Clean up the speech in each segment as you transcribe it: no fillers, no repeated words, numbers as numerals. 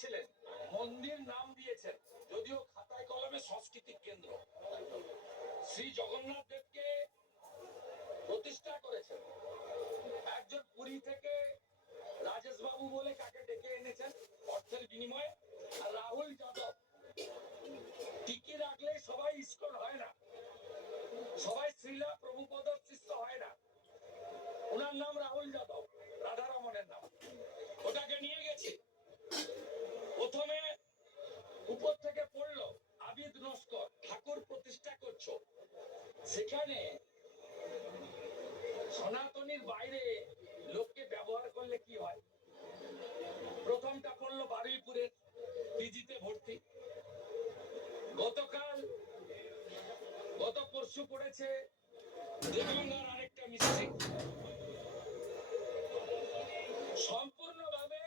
ছিলেন, মন্দির নাম দিয়েছেন, যদিও খাতায় কলমে সাংস্কৃতিক কেন্দ্র। শ্রী জগন্নাথ দেবকে প্রতিষ্ঠা করেছেন একজন পুরী থেকে রাজেশ বাবু বলে কাকে ডেকে এনেছেন অর্থের বিনিময়ে। আর রাহুল যাদব টিকি রাখলে সবাই ইস্কন হয় না, সবাই শ্রীলা প্রভুপদর শিষ্য হয় না। ওনার নাম রাহুল যাদব, রাধারমণের নাম। ওটাকে নিয়ে গেছে, প্রথমে উপর থেকে পড়লো আবিদ নস্কর, ঠাকুর প্রতিষ্ঠা করছো। সেখানে সনাতনীর বাইরে লোককে ব্যবহার করলে কি হয়? প্রথমটা পড়লো বারুইপুরের পিজিতে ভর্তি। গত পরশু পড়েছে দেবগঙ্গার আরেকটা মিস্ত্রি। সম্পূর্ণভাবে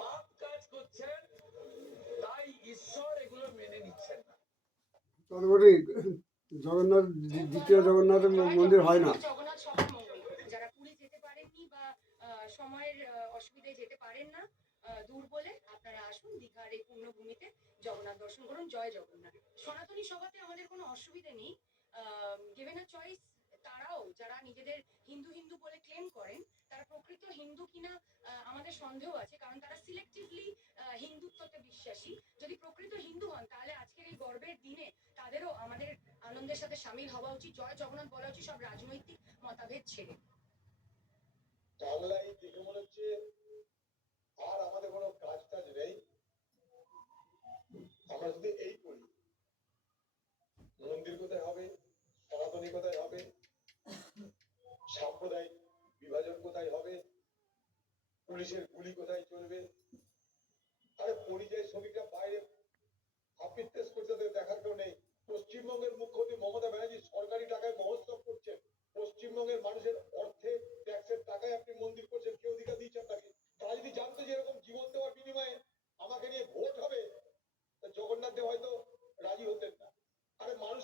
পাপ কাজ করছেন, তাই ঈশ্বর এগুলো মেনে নিচ্ছেন না। তদুপরি জগন্নাথ দ্বিতীয় জগন্নাথের মন্দির হয় না। জগন্নাথ সবার মঙ্গল করুক। যারা পুরী যেতে পারেননি বা সময়ের অসুবিধায় যেতে পারেন না, দূর বলে আপনারা আসুন দীঘার এই পুণ্যভূমিতে জগন্নাথ দর্শন করুন। জয় জগন্নাথ। সনাতনী সভাতে আমাদের কোনো অসুবিধা নেই। গিভেন আ চয়েস, তারাও যারা নিজেদের হিন্দু হিন্দু বলে ক্লেম করেন, তারা প্রকৃত হিন্দু কিনা আমাদের সন্দেহ আছে, কারণ তারা সিলেক্টিভলি হিন্দুত্বতে বিশ্বাসী। যদি প্রকৃত হিন্দু হন তাহলে আজকের এই গর্বের দিনে তাদেরও আমাদের আনন্দের সাথে সামিল হওয়া উচিত। জয় জগন্নাথ বলা উচিত, সব রাজনৈতিক মতভেদ ছেড়ে। বাংলায় দেখে মনে হচ্ছে আর আমাদের কোনো কাজ টাজ নেই, আমরা যদি এই করি, মন্দির কোথায় হবে, সনাতনী কোথায় হবে, সাম্প্রদায়িক বিভাজন কোথায় হবে, পুলিশের গুলি কোথায় চলবে। আরে পরিযায়ী শ্রমিকরা বাইরে আপিত্তেস করতে দেখার কেউ নেই। পশ্চিমবঙ্গের মুখ্যমন্ত্রী মমতা ব্যানার্জি সরকারি টাকায় মহোৎসব করছেন। পশ্চিমবঙ্গের মানুষের অর্থে ট্যাক্সের টাকায় আপনি মন্দির